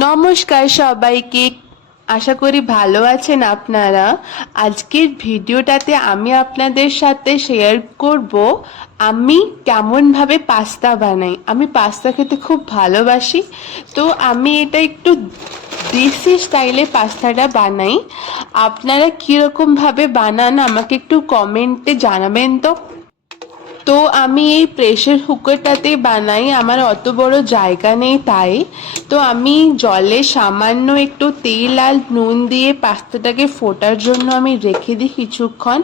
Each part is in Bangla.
নমস্কার সবাইকে। আশা করি ভালো আছেন আপনারা। আজকের ভিডিওটাতে আমি আপনাদের সাথে শেয়ার করব আমি কেমনভাবে পাস্তা বানাই। আমি পাস্তা খেতে খুব ভালোবাসি, তো আমি এটা একটু দেশি স্টাইলে পাস্তাটা বানাই। আপনারা কীরকমভাবে বানান আমাকে একটু কমেন্টে জানাবেন তো আমি এই প্রেশার কুকারটাতে বানাই, আমার অত বড় জায়গা নেই তাই। তো আমি জলে সামান্য একটু তেল আর নুন দিয়ে পাস্তাটাকে ফোটার জন্য আমি রেখে দিই কিছুক্ষণ।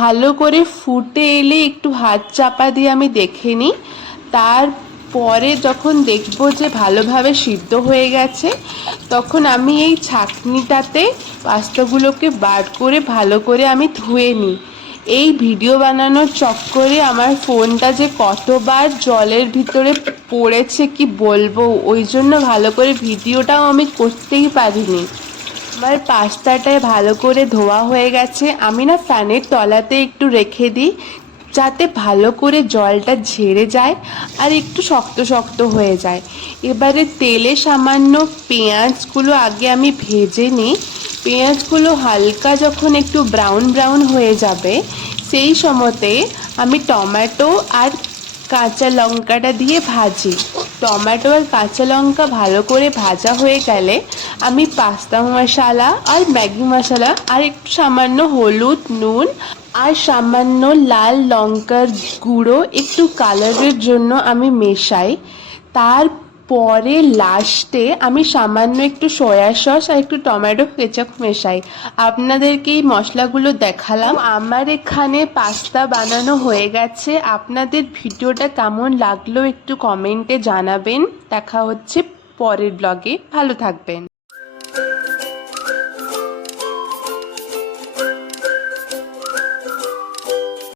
ভালো করে ফুটে এলে একটু হাত চাপা দিয়ে আমি দেখে নিই। তারপরে যখন দেখব যে ভালোভাবে সিদ্ধ হয়ে গেছে, তখন আমি এই ছাঁকনিটাতে পাস্তাগুলোকে বার করে ভালো করে আমি ধুয়ে নিই। এই ভিডিও বানানোর চক্করে আমার ফোনটা যে কতবার জলের ভিতরে পড়েছে কি বলবো, ওই জন্য ভালো করে ভিডিওটাও আমি করতেই পারিনি। আমার পাস্তাটায় ভালো করে ধোয়া হয়ে গেছে। আমি না ফ্যানের তলাতে একটু রেখে দিই যাতে ভালো করে জলটা ঝেড়ে যায় আর একটু শক্ত শক্ত হয়ে যায়। এবারে তেলে সামান্য পেঁয়াজগুলো আগে আমি ভেজে নিই। পেঁয়াজগুলো হালকা যখন একটু ব্রাউন ব্রাউন হয়ে যাবে, সেই সময়তে আমি টমেটো আর কাঁচা লঙ্কাটা দিয়ে ভাজি। টমেটো আর কাঁচা লঙ্কা ভালো করে ভাজা হয়ে গেলে আমি পাস্তা মশলা আর ম্যাগি মশলা আর একটু সামান্য হলুদ, নুন আর সামান্য লাল লঙ্কার গুঁড়ো একটু কালারের জন্য আমি মেশাই। তারপরে লাস্টে আমি সামান্য একটু সয়া সস আর একটু টমেটো কেচাপ মেশাই। আপনাদেরকে এই মশলাগুলো দেখালাম। আমার এখানে পাস্তা বানানো হয়ে গেছে। আপনাদের ভিডিওটা কেমন লাগলো একটু কমেন্টে জানাবেন। দেখা হচ্ছে পরের ব্লগে। ভালো থাকবেন।